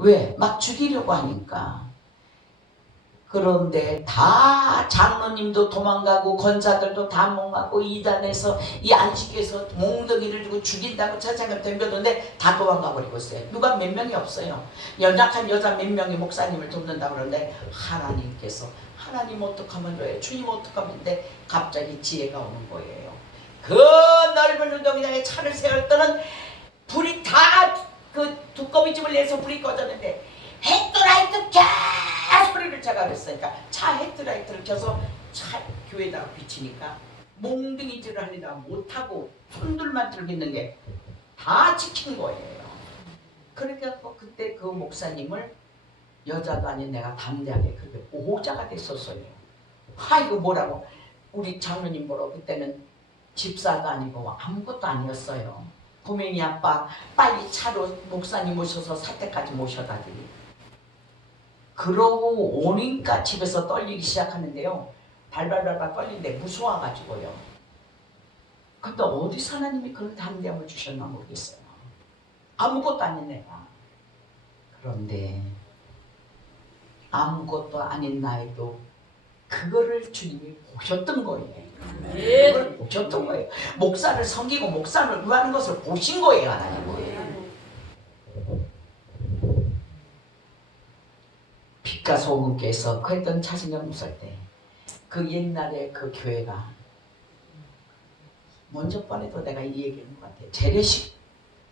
왜? 막 죽이려고 하니까. 그런데 다 장로님도 도망가고 권사들도 다 도망가고 이단에서 이 안식에서 몽둥이를 주고 죽인다고 차장을 덤벼드는데 다 도망가 버리고 있어요. 누가 몇 명이 없어요. 연약한 여자 몇 명이 목사님을 돕는다고 그러는데 하나님께서 하나님 어떡하면 좋아요. 주님 어떡하면 갑자기 지혜가 오는 거예요. 그 넓은 운동장에 차를 세울 때는 불이 다 그 두꺼비집을 내서 불이 꺼졌는데 헤드라이트 켜! 소리를 제가 그랬으니까 차 헤드라이트를 켜서 차 교회에다가 비치니까 몽둥이질을 하려다 못하고 손들만 들고 있는 게 다 찍힌 거예요. 그러니까 그때 그 목사님을 여자도 아닌 내가 담대하게 그렇게 보호자가 됐었어요. 이거 뭐라고 우리 장로님 보러 그때는 집사도 아니고 아무것도 아니었어요. 고맹이 아빠 빨리 차로 목사님 모셔서 사태까지 모셔다 드리. 그러고 오니까 집에서 떨리기 시작하는데요. 발발발발 떨리는데 무서워가지고요. 근데 어디서 하나님이 그런 담대함을 주셨나 모르겠어요. 아무것도 아닌 내가. 그런데 아무것도 아닌 나에도 그거를 주님이 보셨던 거예요. 그걸 보셨던 거예요. 목사를 섬기고 목사를 구하는 것을 보신 거예요. 하나님은. 빛과 소금께서 그 했던 차신경 살 때 그 옛날에 그 교회가 먼저 번에도 내가 이 얘기한 것 같아요. 재래식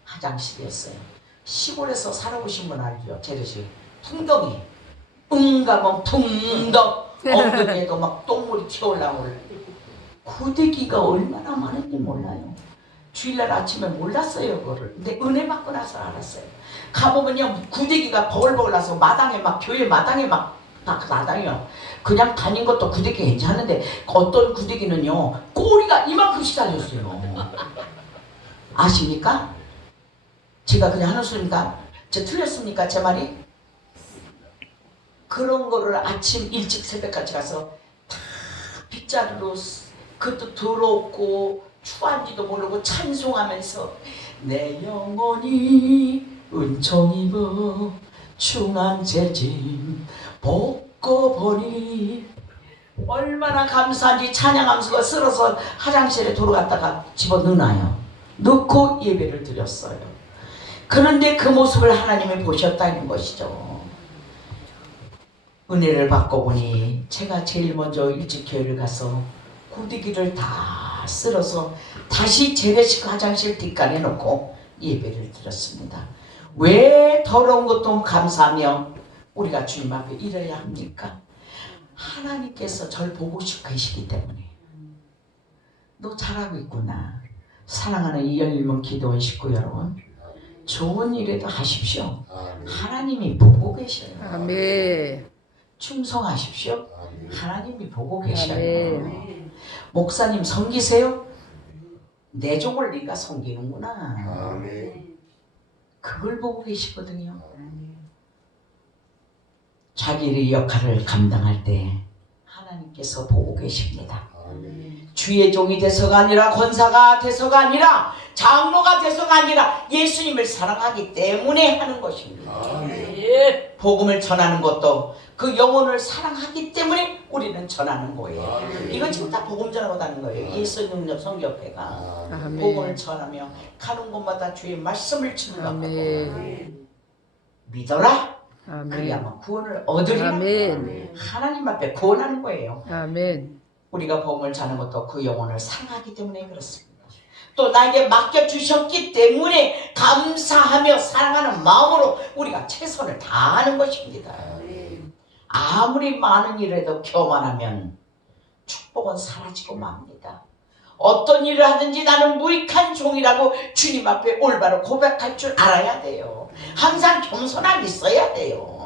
화장실이었어요. 시골에서 살아보신 분 알죠? 재래식 풍덩이 가면 풍덩 엉덩이에도 막 똥물이 튀어올라올 구데기가 얼마나 많은지 몰라요. 주일날 아침에 몰랐어요 그거를. 근데 은혜 받고 나서 알았어요. 가보면요 구데기가 버글버글 나서 마당에 막 교회 마당에 막 마당이요. 그냥 다닌 것도 구데기 괜찮은데 어떤 구데기는요 꼬리가 이만큼씩 달렸어요. 아십니까? 제가 그냥 하는 소리입니까? 제 틀렸습니까? 제 말이? 그런 거를 아침 일찍 새벽까지 가서 다 빗자루로 그것도 더럽고 추한지도 모르고 찬송하면서 내 영혼이 은총 입어 충한 재짐 벗고 보니 얼마나 감사한지 찬양하면서 쓸어서 화장실에 들어갔다가 집어넣어놔요. 넣고 예배를 드렸어요. 그런데 그 모습을 하나님이 보셨다는 것이죠. 은혜를 받고 보니 제가 제일 먼저 일찍 교회를 가서 구데기를 다 쓸어서 다시 재래식 화장실 뒷간에 놓고 예배를 드렸습니다. 왜 더러운 것도 감사하며 우리가 주님 앞에 이래야 합니까? 하나님께서 절 보고 싶어 계시기 때문에. 너 잘하고 있구나. 사랑하는 이영일문 기도원 식구 여러분, 좋은 일에도 하십시오. 하나님이 보고 계셔요. 아멘. 충성하십시오. 하나님이 보고 계셔요. 목사님 섬기세요? 내 종을 네가 섬기는구나. 그걸 보고 계시거든요. 자기의 역할을 감당할 때 하나님께서 보고 계십니다. 주의 종이 돼서가 아니라 권사가 돼서가 아니라 장로가 돼서가 아니라 예수님을 사랑하기 때문에 하는 것입니다. 복음을 전하는 것도 그 영혼을 사랑하기 때문에 우리는 전하는 거예요. 이건 지금 다 복음 전하고 다는 거예요. 예수님 성교회가 복음을 전하며 가는 곳마다 주의 말씀을 증거하고 믿어라. 그래야만 구원을 얻으리라. 하나님 앞에 구원하는 거예요. 아멘. 우리가 복음을 전하는 것도 그 영혼을 사랑하기 때문에 그렇습니다. 또 나에게 맡겨주셨기 때문에 감사하며 사랑하는 마음으로 우리가 최선을 다하는 것입니다. 아무리 많은 일에도 교만하면 축복은 사라지고 맙니다. 어떤 일을 하든지 나는 무익한 종이라고 주님 앞에 올바로 고백할 줄 알아야 돼요. 항상 겸손함이 있어야 돼요.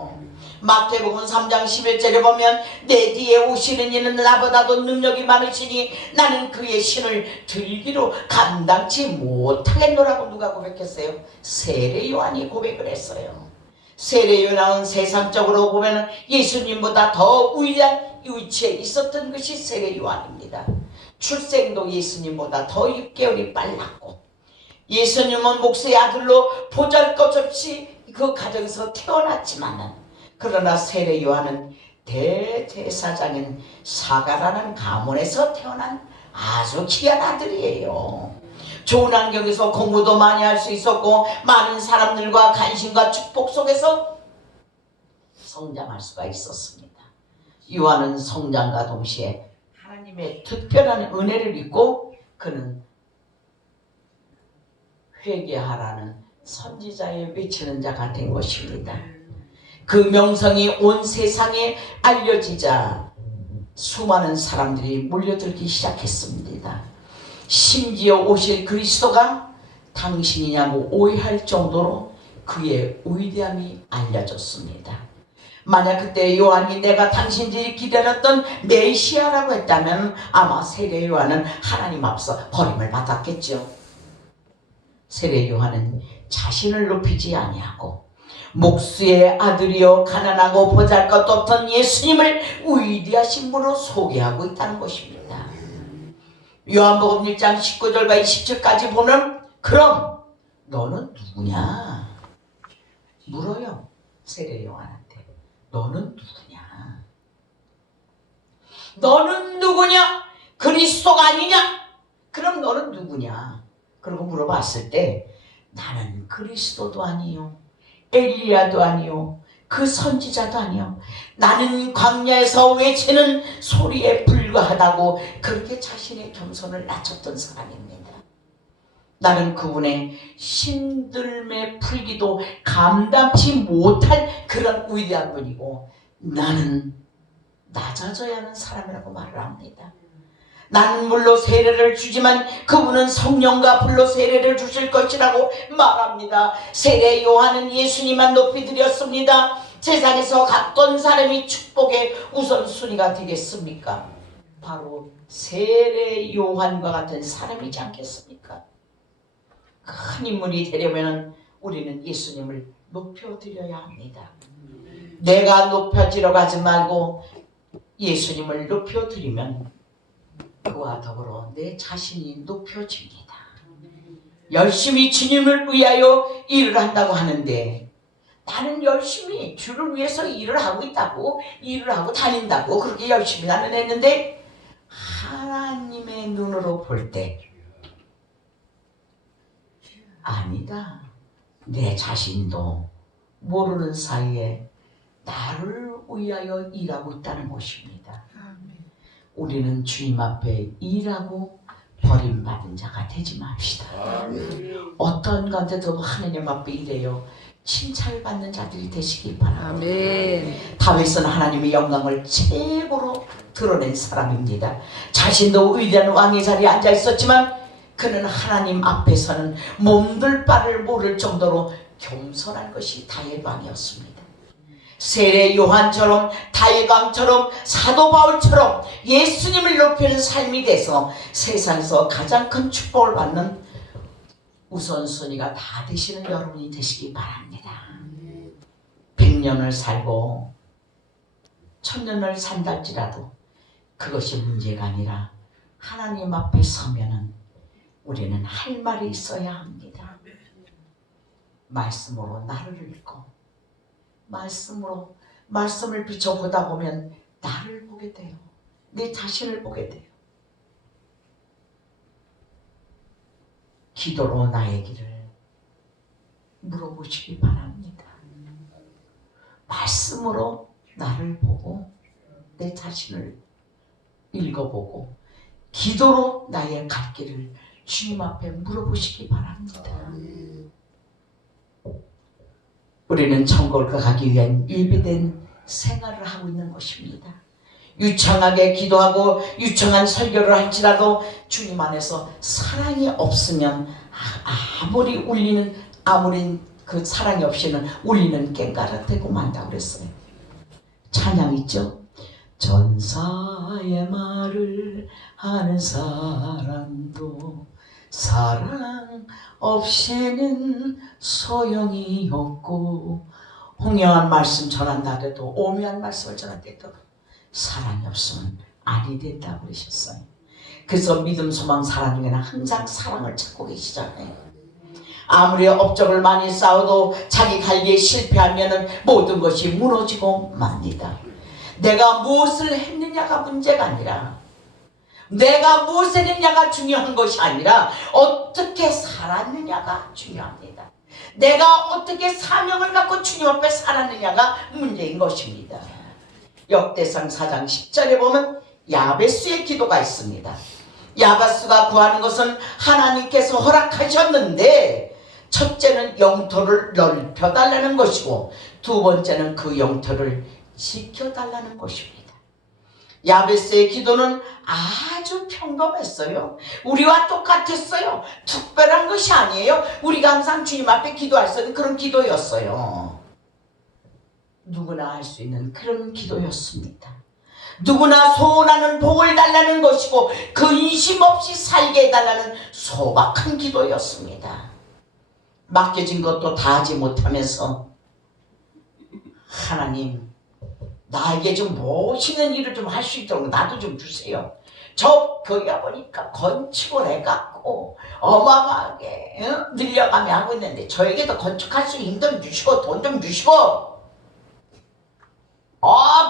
마태복음 3장 11절에 보면 내 뒤에 오시는 이는 나보다도 능력이 많으시니 나는 그의 신을 들기로 감당치 못하겠노라고 누가 고백했어요? 세례 요한이 고백을 했어요. 세례 요한은 세상적으로 보면 예수님보다 더 위대한 위치에 있었던 것이 세례 요한입니다. 출생도 예수님보다 더 6개월이 빨랐고 예수님은 목수의 아들로 보잘것없이 그 가정에서 태어났지만은 그러나 세례 요한은 대제사장인 사가라는 가문에서 태어난 아주 귀한 아들이에요. 좋은 환경에서 공부도 많이 할 수 있었고 많은 사람들과 간신과 축복 속에서 성장할 수가 있었습니다. 요한은 성장과 동시에 하나님의 특별한 은혜를 입고 그는 회개하라는 선지자의 외치는 자가 된 것입니다. 그 명성이 온 세상에 알려지자 수많은 사람들이 몰려들기 시작했습니다. 심지어 오실 그리스도가 당신이냐고 오해할 정도로 그의 위대함이 알려졌습니다. 만약 그때 요한이 내가 당신들이 기다렸던 메시아라고 했다면 아마 세례 요한은 하나님 앞서 버림을 받았겠죠. 세례 요한은 자신을 높이지 아니하고 목수의 아들이여 가난하고 보잘것도 없던 예수님을 위대하신 분으로 소개하고 있다는 것입니다. 요한복음 1장 19절과 20절까지 보면 그럼 너는 누구냐? 물어요. 세례 요한한테. 너는 누구냐? 너는 누구냐? 그리스도가 아니냐? 그럼 너는 누구냐? 그러고 물어봤을 때 나는 그리스도도 아니요 엘리야도 아니요 그 선지자도 아니요 나는 광야에서 외치는 소리에 불과하다고 그렇게 자신의 겸손을 낮췄던 사람입니다. 나는 그분의 신들매 풀기도 감당치 못할 그런 위대한 분이고 나는 낮아져야 하는 사람이라고 말을 합니다. 나는 물로 세례를 주지만 그분은 성령과 불로 세례를 주실 것이라고 말합니다. 세례 요한은 예수님만 높이 드렸습니다. 세상에서 갔던 사람이 축복의 우선순위가 되겠습니까? 바로 세례 요한과 같은 사람이지 않겠습니까? 큰 인물이 되려면 우리는 예수님을 높여드려야 합니다. 내가 높여지러 가지 말고 예수님을 높여드리면 그와 더불어 내 자신이 높여집니다. 열심히 주님을 위하여 일을 한다고 하는데 나는 열심히 주를 위해서 일을 하고 있다고 일을 하고 다닌다고 그렇게 열심히 나는 했는데 하나님의 눈으로 볼 때 아니다. 내 자신도 모르는 사이에 나를 위하여 일하고 있다는 것입니다. 우리는 주님 앞에 일하고 버림받은 자가 되지 맙시다. 어떤 건데도 하나님 앞에 일해요. 칭찬을 받는 자들이 되시기 바랍니다. 아멘. 다윗은 하나님의 영광을 최고로 드러낸 사람입니다. 자신도 위대한 왕의 자리에 앉아 있었지만 그는 하나님 앞에서는 몸둘 바를 모를 정도로 겸손한 것이 다윗 왕이었습니다. 세례 요한처럼 다윗 왕처럼 사도 바울처럼 예수님을 높이는 삶이 돼서 세상에서 가장 큰 축복을 받는 우선순위가 다 되시는 여러분이 되시기 바랍니다. 100년을 살고 1000년을 산달지라도 그것이 문제가 아니라 하나님 앞에 서면은 우리는 할 말이 있어야 합니다. 말씀으로 나를 읽고 말씀으로 말씀을 비춰보다 보면 나를 보게 돼요. 내 자신을 보게 돼요. 기도로 나의 길을 물어보시기 바랍니다. 말씀으로 나를 보고 내 자신을 읽어보고 기도로 나의 갈 길을 주님 앞에 물어보시기 바랍니다. 우리는 천국을 가기 위한 예비된 생활을 하고 있는 것입니다. 유창하게 기도하고 유창한 설교를 할지라도 주님 안에서 사랑이 없으면 아무리 울리는 그 사랑이 없이는 울리는 꽹가락 되고 만다고 그랬어요. 찬양 있죠? 전사의 말을 하는 사람도 사랑 없이는 소용이 없고 홍영한 말씀 전한다 해도 오묘한 말씀을 전한다 해도 사랑이 없으면 아니 된다고 그러셨어요. 그래서 믿음 소망 사랑 중에는 항상 사랑을 찾고 계시잖아요. 아무리 업적을 많이 쌓아도 자기 관리에 실패하면 모든 것이 무너지고 맙니다. 내가 무엇을 했느냐가 문제가 아니라, 내가 무엇을 했느냐가 중요한 것이 아니라 어떻게 살았느냐가 중요합니다. 내가 어떻게 사명을 갖고 주님 앞에 살았느냐가 문제인 것입니다. 역대상 4장 10절에 보면 야베스의 기도가 있습니다. 야베스가 구하는 것은 하나님께서 허락하셨는데, 첫째는 영토를 넓혀달라는 것이고 두 번째는 그 영토를 지켜달라는 것입니다. 야베스의 기도는 아주 평범했어요. 우리와 똑같았어요. 특별한 것이 아니에요. 우리가 항상 주님 앞에 기도할 수 있는 그런 기도였어요. 누구나 할 수 있는 그런 기도였습니다. 누구나 소원하는 복을 달라는 것이고 근심 없이 살게 해달라는 소박한 기도였습니다. 맡겨진 것도 다 하지 못하면서 하나님, 나에게 좀 멋있는 일을 좀 할 수 있도록 나도 좀 주세요. 저 교회 보니까 건축을 해갖고 어마어마하게 늘려가며 하고 있는데 저에게도 건축할 수 있는 힘 좀 주시고 돈 좀 주시고,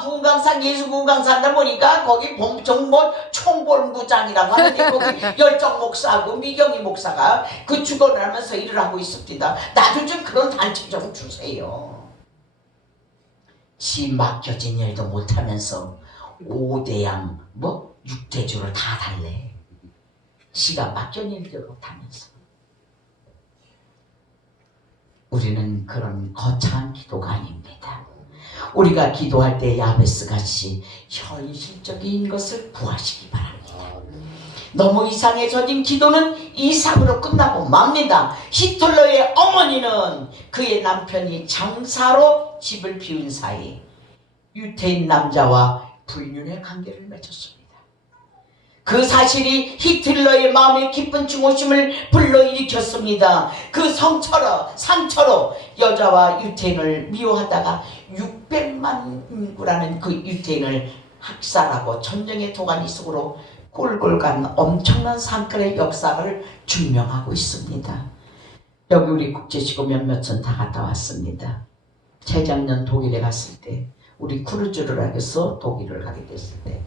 부흥강산 예수부흥강산다 보니까 거기 정보 총본부장이라고 하는데 거기 열정 목사하고 미경희 목사가 그 주거를 하면서 일을 하고 있습니다. 나도 좀 그런 단체 좀 주세요. 지 맡겨진 일도 못하면서 5대양 6대주를 다 달래. 지가 맡겨진 일도 못하면서. 우리는 그런 거창한 기도가 아닙니다. 우리가 기도할 때 야베스같이 현실적인 것을 구하시기 바랍니다. 너무 이상해져진 기도는 이상으로 끝나고 맙니다. 히틀러의 어머니는 그의 남편이 장사로 집을 비운 사이 유태인 남자와 불륜의 관계를 맺었습니다. 그 사실이 히틀러의 마음에 깊은 증오심을 불러일으켰습니다. 그 상처로 여자와 유태인을 미워하다가 600만 인구라는 그 유태인을 학살하고 전쟁의 도가니 속으로 꿀꿀 간 엄청난 사건의 역사를 증명하고 있습니다. 여기 우리 국제시고 몇몇은 다 갔다 왔습니다. 재작년 독일에 갔을 때, 우리 크루즈를 하기 위해서 독일을 가게 됐을 때,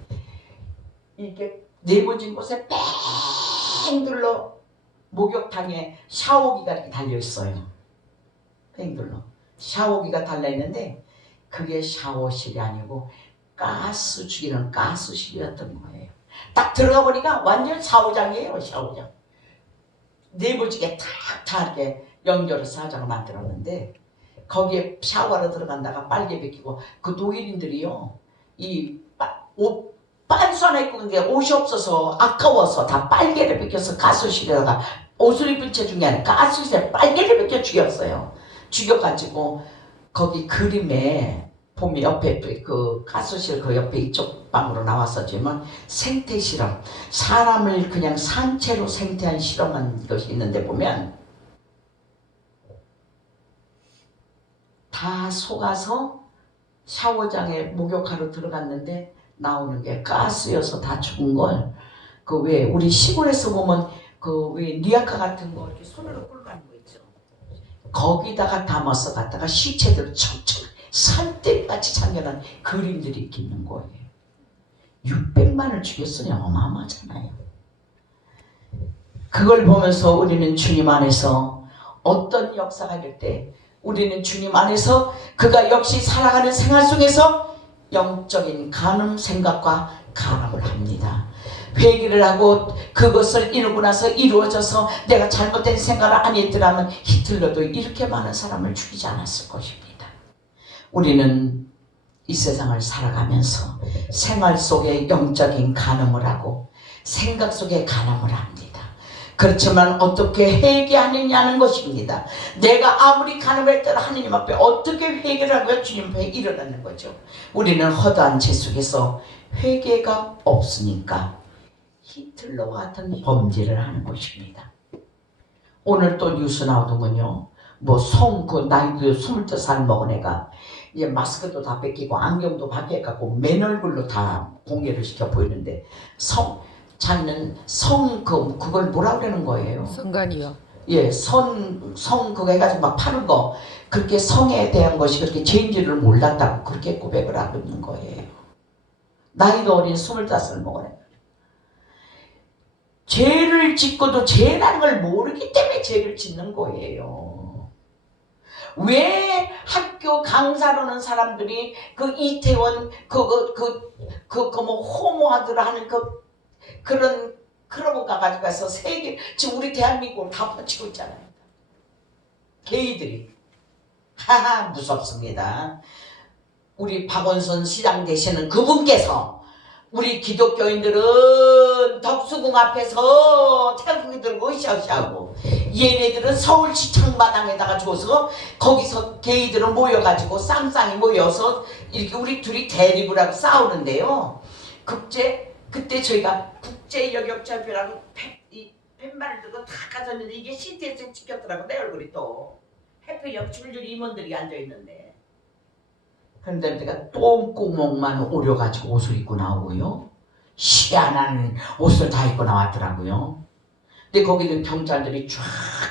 이게 네모진 곳에 뺑 둘러 목욕탕에 샤워기가 이렇게 달려있어요. 뺑 둘러 샤워기가 달려있는데 그게 샤워실이 아니고 가스 죽이는 가스실이었던 거예요. 딱 들어가 보니까 완전 샤워장이에요. 샤워장. 네모지게 탁 이렇게 연결해서 샤워장을 만들었는데 거기에 샤워하러 들어간다가 빨개 벗기고, 그 독일인들이요, 이 옷 빤스 하나 입고 근데 옷이 없어서 아까워서 다 빨개를 벗겨서 가스실에다가 옷을 입은 채 중에 아니라 가스실에 빨개를 벗겨 죽였어요. 죽여가지고 거기 그림에 보면 옆에 그 가스실 그 옆에 이쪽 방으로 나왔었지만 생태 실험, 사람을 그냥 산채로 생태한 실험한 것이 있는데 보면 다 속아서 샤워장에 목욕하러 들어갔는데 나오는 게 가스여서 다 죽은 걸, 그 왜 우리 시골에서 보면 그 왜 리아카 같은 거 이렇게 손으로 끌고 가는 거 있죠. 거기다가 담아서 갖다가 시체들 척척 산대같이 참견한 그림들이 이렇게 있는 거예요. 600만을 죽였으니 어마어마하잖아요. 그걸 보면서 우리는 주님 안에서 어떤 역사가 될 때 우리는 주님 안에서 그가 역시 살아가는 생활 속에서 영적인 간음 생각과 간음을 합니다. 회개를 하고 그것을 이루고 나서 이루어져서 내가 잘못된 생각을 안 했더라면 히틀러도 이렇게 많은 사람을 죽이지 않았을 것입니다. 우리는 이 세상을 살아가면서 생활 속에 영적인 간음을 하고 생각 속에 간음을 합니다. 그렇지만 어떻게 회개하느냐는 것입니다. 내가 아무리 간음했더라 하느님 앞에 어떻게 회개를 하고 주님 앞에 일어나는 거죠. 우리는 허다한 죄 속에서 회개가 없으니까 히틀러와 같은 범죄를 하는 것입니다. 오늘 또 뉴스 나오더군요. 그 나이도 22살 먹은 애가 이제 마스크도 다 뺏기고 안경도 바뀌어갖고 맨 얼굴로 다 공개를 시켜 보이는데 자기는 그걸 뭐라 그러는 거예요? 성관이요. 예, 성 그거 해가지고 막 파는 거, 그렇게 성에 대한 것이 그렇게 죄인지를 몰랐다고 그렇게 고백을 하고 있는 거예요. 나이도 어린 25살 먹어요. 죄를 짓고도 죄라는 걸 모르기 때문에 죄를 짓는 거예요. 왜 학교 강사로는 사람들이 그 이태원 뭐 호모하더라 하는 그런 클럽 가가지고 가서 세계 지금 우리 대한민국을 다 퍼치고 있잖아요. 게이들이 하하 무섭습니다. 우리 박원순 시장 되시는 그분께서 우리 기독교인들은 덕수궁 앞에서 태극기 들고 으쌰으쌰하고 얘네들은 서울시 창마당에다가 줘서 거기서 게이들은 모여가지고 쌍쌍이 모여서 이렇게 우리 둘이 대립을 하고 싸우는데요. 그때 저희가 국제여격자표라고 팻말을 들고 다 가졌는데 이게 CTS에 찍혔더라고. 내 얼굴이 또 해필역 줄줄이 임원들이 앉아있는데, 그런데 내가 똥구멍만 오려가지고 옷을 입고 나오고요, 희한한 옷을 다 입고 나왔더라고요. 근데 거기는 경찰들이 쫙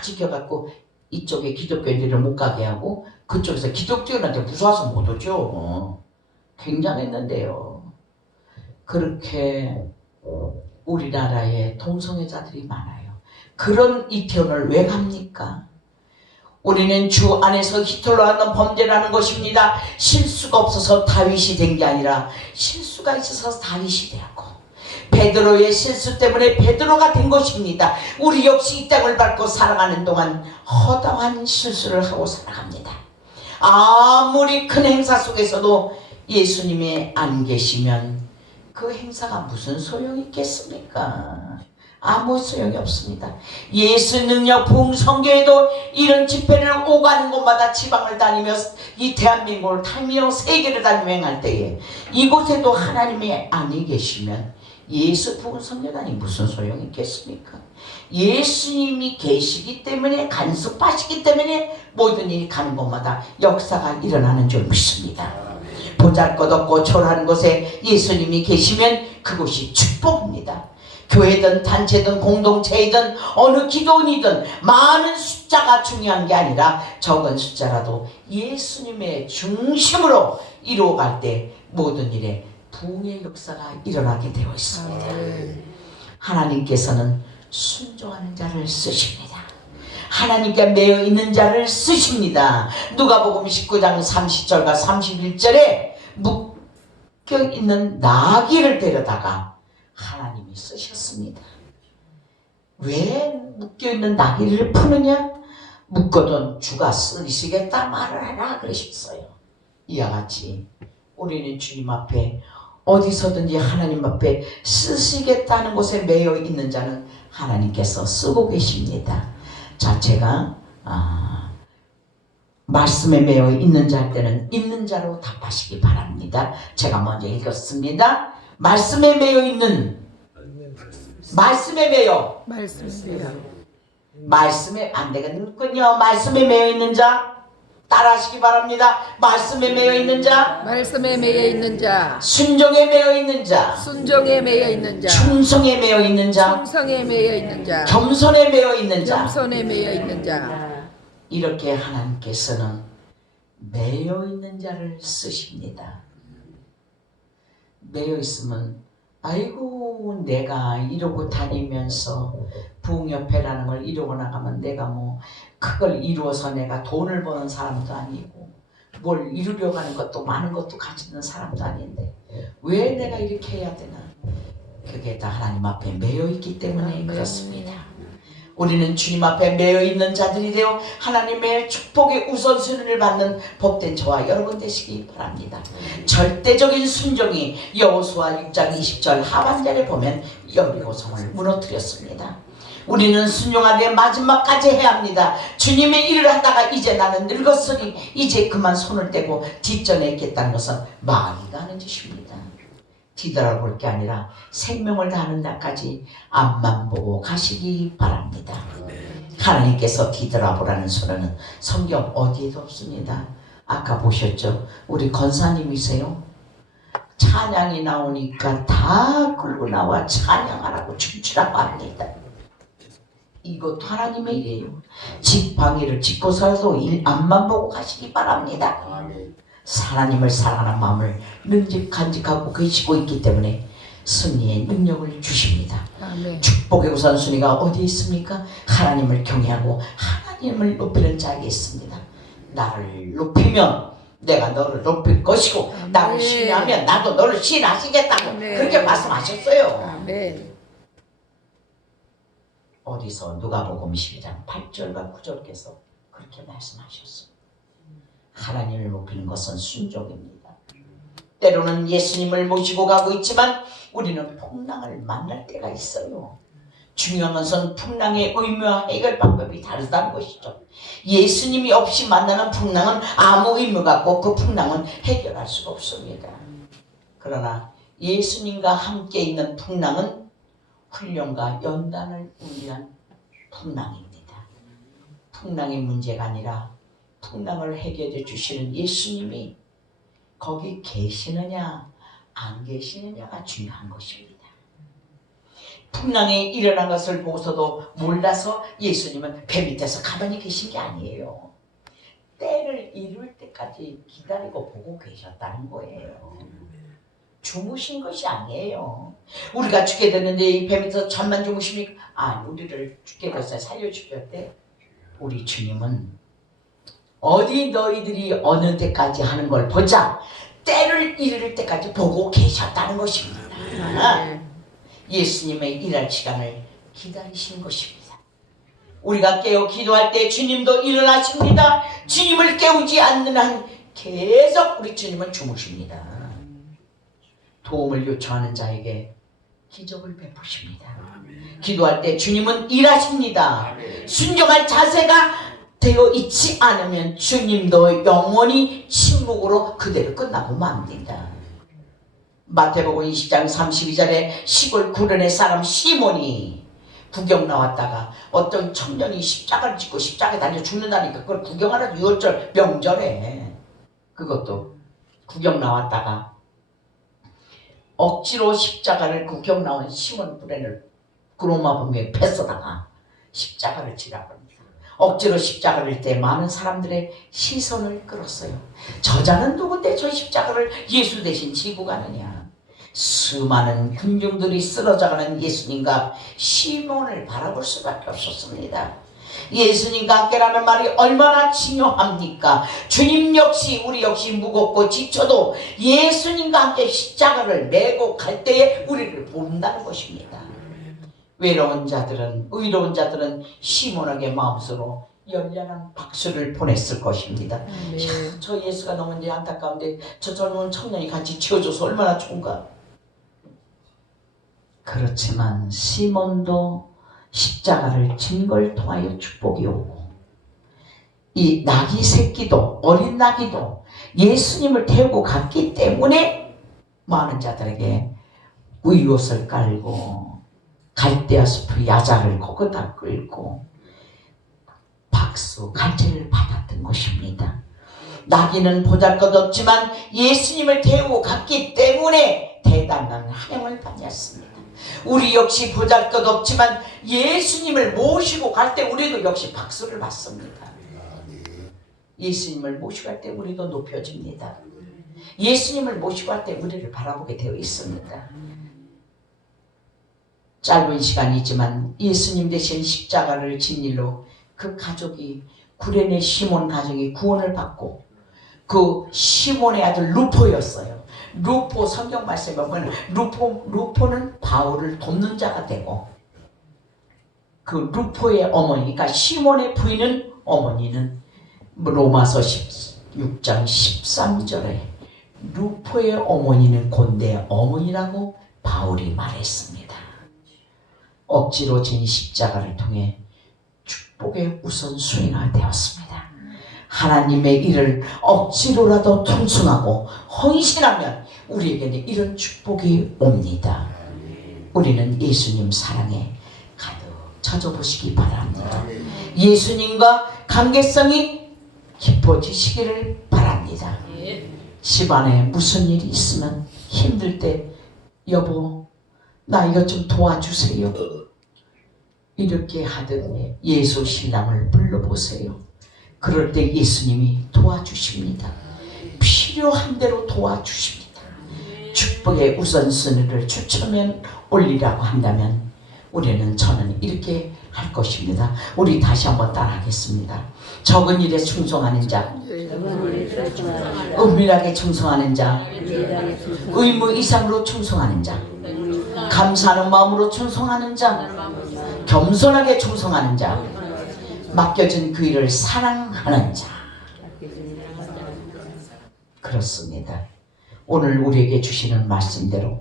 지켜갖고 이쪽에 기독교인들을 못 가게 하고 그쪽에서 기독교인한테 무서워서 못 오죠. 굉장했는데요. 그렇게 우리나라에 동성애자들이 많아요. 그런 이태원을 왜 갑니까? 우리는 주 안에서 히틀러 하는 범죄라는 것입니다. 실수가 없어서 다윗이 된 게 아니라 실수가 있어서 다윗이 되었고, 베드로의 실수 때문에 베드로가 된 것입니다. 우리 역시 이 땅을 밟고 살아가는 동안 허다한 실수를 하고 살아갑니다. 아무리 큰 행사 속에서도 예수님이 안 계시면 그 행사가 무슨 소용이 있겠습니까? 아무 소용이 없습니다. 예수 능력 부흥선교에도 이런 집회를 오가는 곳마다 지방을 다니며 이 대한민국을 타며 세계를 다니며 행할 때에 이곳에도 하나님이 아니 계시면 예수 부흥선교단이 무슨 소용이 있겠습니까? 예수님이 계시기 때문에, 간섭하시기 때문에 모든 일이 가는 곳마다 역사가 일어나는 줄 믿습니다. 보잘것없고 초라한 곳에 예수님이 계시면 그곳이 축복입니다. 교회든 단체든 공동체이든 어느 기도원이든 많은 숫자가 중요한 게 아니라 적은 숫자라도 예수님의 중심으로 이루어갈 때 모든 일에 부흥의 역사가 일어나게 되어 있습니다. 하나님께서는 순종하는 자를 쓰십니다. 하나님께 매여 있는 자를 쓰십니다. 누가복음 19장 30절과 31절에 묶여있는 나귀를 데려다가 하나님이 쓰셨습니다. 왜 묶여있는 나귀를 푸느냐? 묶어둔 주가 쓰시겠다 말을 하라 그러셨어요. 이와 같이 우리는 주님 앞에 어디서든지 하나님 앞에 쓰시겠다는 곳에 매여 있는 자는 하나님께서 쓰고 계십니다. 자, 제가 말씀에 매여 있는 자 할 때는 있는 자로 답하시기 바랍니다. 제가 먼저 읽었습니다. 말씀에 매여 있는, 말씀에 매여, 말씀에 안 되겠군요. 말씀에 매여 있는 자 따라하시기 바랍니다. 말씀에 매여 있는 자, 말씀에 매여 있는 자, 순종에 매여 있는 자, 순종에 매여 있는 자, 충성에 매여 있는 자, 충성에 매여 있는 자, 겸손에 매여 있는 자, 겸손에 매여 있는 자, 이렇게 하나님께서는 매여 있는 자를 쓰십니다. 매여 있으면 아이고 내가 이러고 다니면서 부흥협회라는 걸 이루고 나가면 내가 뭐 그걸 이루어서 내가 돈을 버는 사람도 아니고 뭘 이루려고 하는 것도 많은 것도 가지는 사람도 아닌데 왜 내가 이렇게 해야 되나? 그게 다 하나님 앞에 매여 있기 때문에 그렇습니다. 우리는 주님 앞에 매여 있는 자들이 되어 하나님의 축복의 우선순위를 받는 복된 저와 여러분 되시기 바랍니다. 절대적인 순종이 여호수아 6장 20절 하반절에 보면 여리고성을 무너뜨렸습니다. 우리는 순종하되 마지막까지 해야 합니다. 주님의 일을 하다가 이제 나는 늙었으니 이제 그만 손을 떼고 뒷전에 있겠다는 것은 마귀가 하는 짓입니다. 뒤돌아볼 게 아니라 생명을 다하는 날까지 앞만 보고 가시기 바랍니다. 하나님께서 뒤돌아보라는 소리는 성경 어디에도 없습니다. 아까 보셨죠? 우리 권사님이세요. 찬양이 나오니까 다 끌고 나와 찬양하라고 춤추라고 합니다. 이것도 하나님의 일이에요. 집 방해를 짓고서라도 일 앞만 보고 가시기 바랍니다. 하나님을 사랑하는 마음을 간직하고 계시고 있기 때문에 승리의 능력을 주십니다. 아멘. 축복의 우선순위가 어디에 있습니까? 하나님을 경외하고 하나님을 높이는 자에게 있습니다. 나를 높이면 내가 너를 높일 것이고 아멘. 나를 신뢰하면 나도 너를 신뢰하시겠다고 아멘. 그렇게 말씀하셨어요. 아멘. 어디서 누가복음 12장 8절과 9절께서 그렇게 말씀하셨어요. 하나님을 높이는 것은 순종입니다. 때로는 예수님을 모시고 가고 있지만 우리는 풍랑을 만날 때가 있어요. 중요한 것은 풍랑의 의미와 해결 방법이 다르다는 것이죠. 예수님이 없이 만나는 풍랑은 아무 의미가 없고 그 풍랑은 해결할 수가 없습니다. 그러나 예수님과 함께 있는 풍랑은 훈련과 연단을 위한 풍랑입니다. 풍랑의 문제가 아니라 풍랑을 해결해 주시는 예수님이 거기 계시느냐 안 계시느냐가 중요한 것입니다. 풍랑이 일어난 것을 보고서도 몰라서 예수님은 배 밑에서 가만히 계신 게 아니에요. 때를 이룰 때까지 기다리고 보고 계셨다는 거예요. 주무신 것이 아니에요. 우리가 죽게 됐는데 이 배 밑에서 잠만 주무십니까? 아니, 우리를 죽게 됐어요. 살려주셨대. 우리 주님은 어디 너희들이 어느 때까지 하는 걸 보자. 때를 이룰 때까지 보고 계셨다는 것입니다. 예수님의 일할 시간을 기다리시는 것입니다. 우리가 깨어 기도할 때 주님도 일어나십니다. 주님을 깨우지 않는 한 계속 우리 주님은 주무십니다. 도움을 요청하는 자에게 기적을 베푸십니다. 기도할 때 주님은 일하십니다. 순종할 자세가 되어 있지 않으면 주님도 영원히 침묵으로 그대로 끝나고 맙니다. 마태복음 20장 32절에 시골 구르네 사람 시몬이 구경 나왔다가 어떤 청년이 십자가를 짓고 십자가에 달려 죽는다니까 그걸 구경하는 6월절 명절에 그것도 구경 나왔다가 억지로 십자가를 구경 나온 시몬 구레네를 그로마 분명히 패서다가 십자가를 지라고 합니다. 억지로 십자가를 질 때 많은 사람들의 시선을 끌었어요. 저자는 누군데 저 십자가를 예수 대신 지고 가느냐. 수많은 군중들이 쓰러져가는 예수님과 시몬을 바라볼 수밖에 없었습니다. 예수님과 함께라는 말이 얼마나 중요합니까? 주님 역시 우리 역시 무겁고 지쳐도 예수님과 함께 십자가를 메고 갈 때에 우리를 본다는 것입니다. 외로운 자들은 의로운 자들은 시몬에게 마음속으로 열렬한 박수를 보냈을 것입니다. 네. 야, 저 예수가 너무 이제 안타까운데 저 젊은 청년이 같이 치워줘서 얼마나 좋은가. 그렇지만 시몬도 십자가를 진 걸 통하여 축복이 오고 이 나귀 새끼도 어린 나귀도 예수님을 태우고 갔기 때문에 많은 자들에게 의옷을 깔고 갈대아 숲의 야자를 거기다 끌고 박수 간지를 받았던 것입니다. 나귀는 보잘것없지만 예수님을 태우고 갔기 때문에 대단한 환영을 받았습니다. 우리 역시 보잘것없지만 예수님을 모시고 갈 때 우리도 역시 박수를 받습니다. 예수님을 모시고 갈 때 우리도 높여집니다. 예수님을 모시고 갈 때 우리를 바라보게 되어 있습니다. 짧은 시간이지만 예수님 대신 십자가를 진 일로 그 가족이 구레네 시몬 가정이 구원을 받고 그 시몬의 아들 루포였어요. 루포 성경 말씀에 보면 루포는 바울을 돕는 자가 되고 그 루포의 어머니 그러니까 시몬의 부인은 어머니는 로마서 16장 13절에 루포의 어머니는 곤대의 어머니라고 바울이 말했습니다. 억지로 진 십자가를 통해 축복의 우선순위가 되었습니다. 하나님의 일을 억지로라도 통순하고 헌신하면 우리에게는 이런 축복이 옵니다. 우리는 예수님 사랑에 가득 젖어보시기 바랍니다. 예수님과 관계성이 깊어지시기를 바랍니다. 집안에 무슨 일이 있으면 힘들 때 여보 나 이것 좀 도와주세요. 이렇게 하듯 예수 신랑을 불러보세요. 그럴 때 예수님이 도와주십니다. 필요한 대로 도와주십니다. 축복의 우선순위를 추첨에 올리라고 한다면 저는 이렇게 할 것입니다. 우리 다시 한번 따라하겠습니다. 적은 일에 충성하는 자, 은밀하게 충성하는 자, 의무 이상으로 충성하는 자, 감사하는 마음으로 충성하는 자, 겸손하게 충성하는 자, 맡겨진 그 일을 사랑하는 자. 그렇습니다. 오늘 우리에게 주시는 말씀대로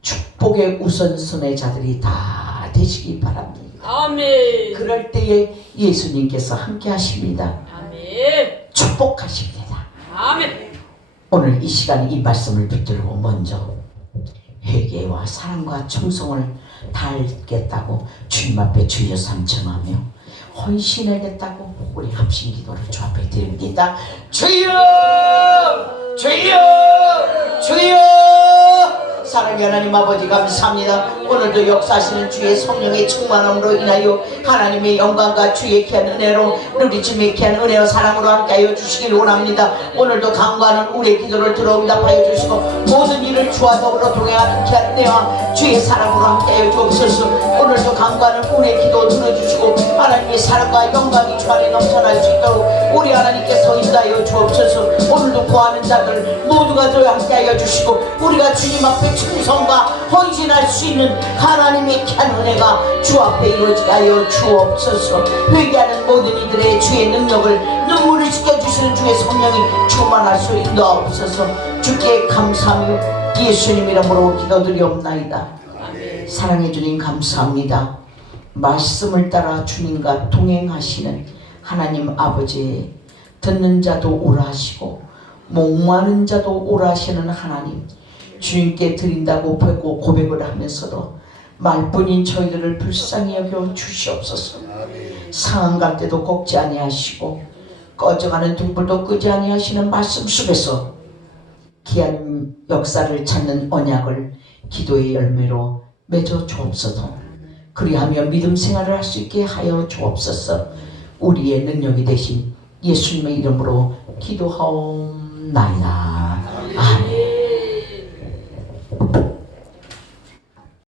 축복의 우선순위 자들이 다 되시기 바랍니다. 아멘. 그럴 때에 예수님께서 함께 하십니다. 아멘. 축복하십니다. 아멘. 오늘 이 시간에 이 말씀을 붙들고 먼저 회개와 사랑과 충성을 다하겠다고 주님 앞에 주여 삼청하며 헌신하겠다고 우리 합심 기도를 주 앞에 드립니다. 주여! 주여! 주여! 사랑의 하나님 아버지 감사합니다. 오늘도 역사하시는 주의 성령의 충만함으로 인하여 하나님의 영광과 주의 귀한 은혜로 우리 주님의 귀한 은혜와 사랑으로 함께하여 주시길 원합니다. 오늘도 간구하는 우리의 기도를 들어 응답하여 주시고 모든 일을 주와 더불어 동행하는 귀한 은혜와 주의 사랑으로 함께하여 주옵소서. 오늘도 간구하는 우리의 기도 들어주시고 하나님의 사랑과 영광이 주 안에 넘쳐날 수 있도록 우리 하나님께서 인도하여 주옵소서. 오늘도 구하는 자들 모두가 저와 함께하여 주시고 우리가 주님 앞에 충성과 헌신할 수 있는 하나님의 귀한 은혜가 주 앞에 이루어지게 하여 주옵소서. 회개하는 모든 이들의 주의 능력을 눈물을 지켜주시는 주의 성령이 충만할 수 인도하옵소서. 주께 감사하며 예수님 이름으로 기도드리옵나이다. 사랑해 주님 감사합니다. 말씀을 따라 주님과 동행하시는 하나님 아버지, 듣는 자도 오라 하시고 목마른 자도 오라 하시는 하나님, 주님께 드린다고 고백을 하면서도 말뿐인 저희들을 불쌍히 여겨 주시옵소서. 상한 갈 때도 꺾지 아니하시고 꺼져가는 등불도 끄지 아니하시는 말씀 속에서 귀한 역사를 찾는 언약을 기도의 열매로 맺어 주옵소서. 그리하며 믿음 생활을 할 수 있게 하여 주옵소서. 우리의 능력이 되신 예수님의 이름으로 기도하옵나이다. 아멘.